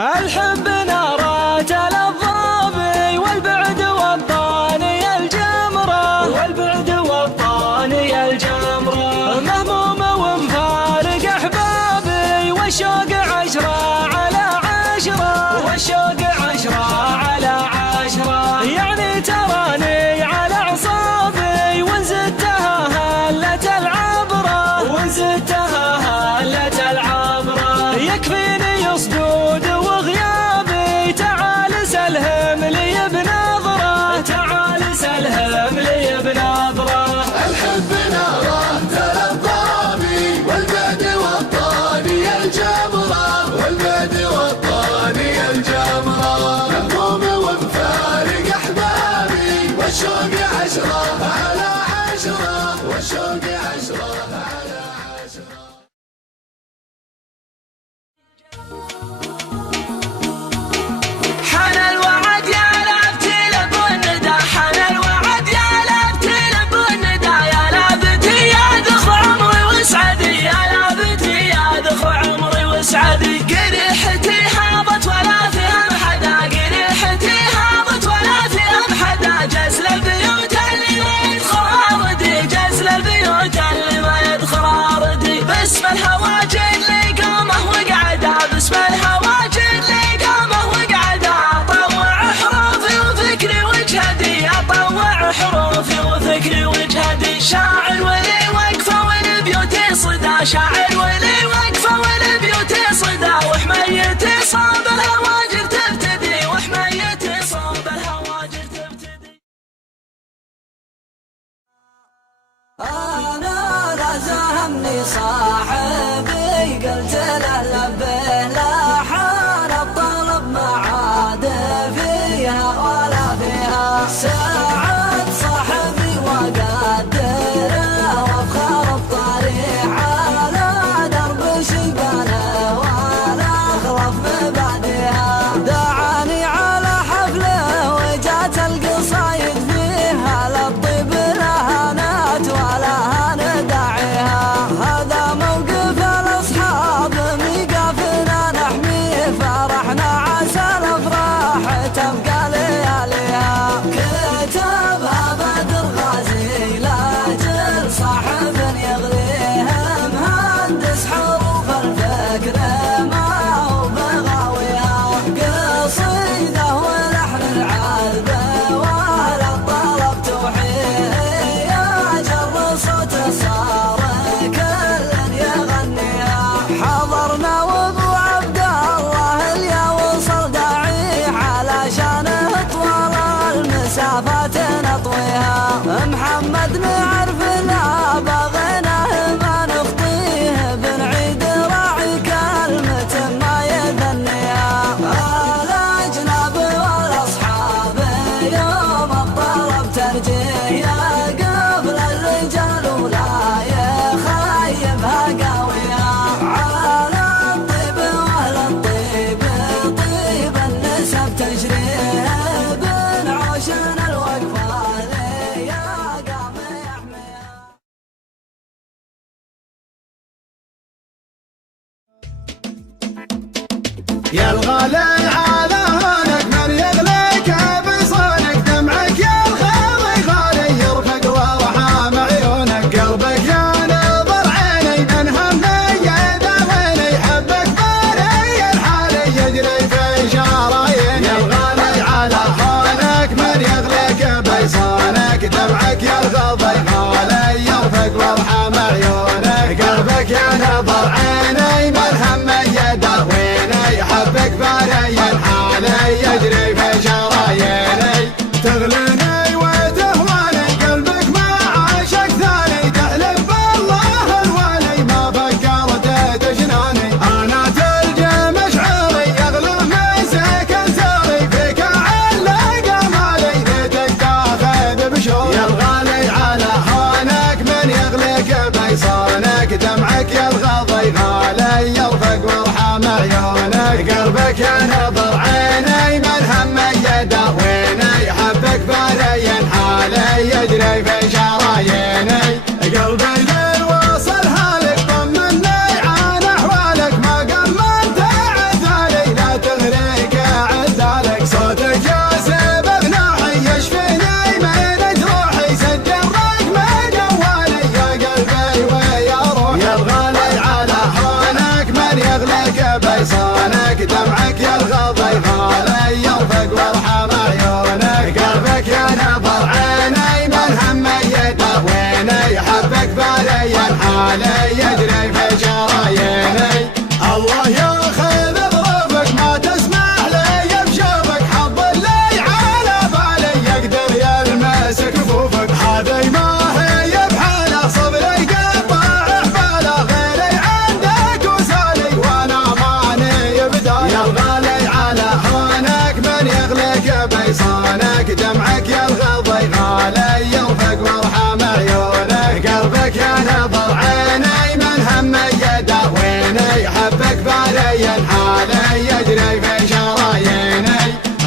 الحب نارات الضابي والبعد والطاني الجمرة، والبعد والطاني الجمرة، مهموم ومفارق أحبابي والشوق 10 على 10، والشوق 10 على 10، يعني تراني على أعصابي وإن زدتها هلت العبرة، وإن زدتها هلت العبرة، يكفيني صدود وغيابي، تعال سلهم لي بنظرة، تعال سلهم لي بنظرة. الحب ناره الضابي والبعد والطاني الجمرة، والبعد والطاني الجمرة، مهموم ومفارق أحبابي والشوق 10 على 10، والشوق 10 على 10. حان الوعد يا لابتي لب الندى، حان الوعد يا لابتي لب الندى، يا لابتي يا ذخر عمري وسعدي، يا لابتي يا ذخر عمري وسعدي، قريحتي هابط ولا فيها محدا، قريحتي هابط ولا فيها محدا، جزل البيوت اللي ما يدخل ردي، جزل البيوت اللي ما يدخل ردي، باسم الهواجر اللي قامه وقعده، باسم الهواجر اللي قامه وقعده، اطوع حروفي وفكري وجهدي، اطوع حروفي وفكري وجهدي، شاعر ولي وقفه والبيوت صدى، شاعر ولي وقفه والبيوت صدى، وحميتي صاب الهواجر تبتدي، وحميتي صاب الهواجر تبتدي. أنا لا زهمني صاحبي قلت له لبيه، لا حان الطلب ما عاد فيها ولا فيها، ساعد صاحبي وقدره وافخر الطريق على درب شيبانه ولا اخلف مبادئها، دعاني على حفله وجات القصايد فيها، لا الطيب لها نات ولا ندعيها، هذا موقف الاصحاب ميقافنا نحميه، فرحنا عسى الافراح تبقى لياليها، كتبها بدر غازي لاجل صاحب يغريها، مهندس حروف الفكر ما هو بغاويها، قصيده ولحن العذبه ولا الطلب توحيه، يا جر صوت صار كل يغنيها، حضرنا وابو عبد الله اللي وصل داعي علشان طوال المسافات نطويها، محمد نعرف لا بغيناه ما نخطيه، بنعيد راعي كلمة ما يثنيها، الأجناب والأصحاب يوم الطلب ترجيه، قبل الرجال ولا يخيبها قاويها، على الطيب واهل الطيب طيب النسب تجريه، بن عوشن الوقفه لي يا قام يحميها. يا الغالي على هونك من يغليك بصونك، دمعك يا الخالي غالي يرفق وارحام عيونك، قلبك يا نظر عيني من همي يداويني، حبك باري الحالي يجري في شراييني، يا الغالي على هونك من يغليك بصونك، دمعك يا الغالي غالي يرفق وارحام عيونك، قلبك يا نظر عيني من همي يداويني، حبك باري الحالي غالي يجري في شراييني. الله ياخذ ظروفك ما تسمح لي بشوفك، حظ اللي على بالي يقدر يلمس كفوفك. هذي ما هي بحاله صبري قطع حباله، غيري عندك وسالي وانا ماني بدايه. يا الغالي على هونك من يغلق بيصانك، دمعك يا الغضي غالي يرفق وارحم عيونك. قلبك يا نظر عيني من همي يداويني، حبك بالي حالي يجري في شراييني.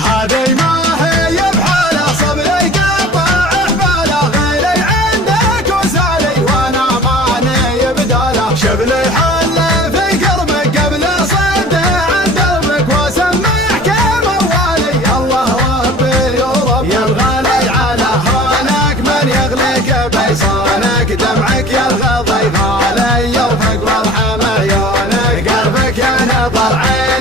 هذي ما هي بحاله صبري قطع حباله، غيري عندك وسالي وانا ماني بداله. شبلي حل في قربك قبل صد عن دربك، واسمعك موالي الله ربي ورب. يا الغالي على هونك من يغلق بيصانك، دمعك يا الغضي غالي يرفق وارحم عيونك. قلبك يا نظر عين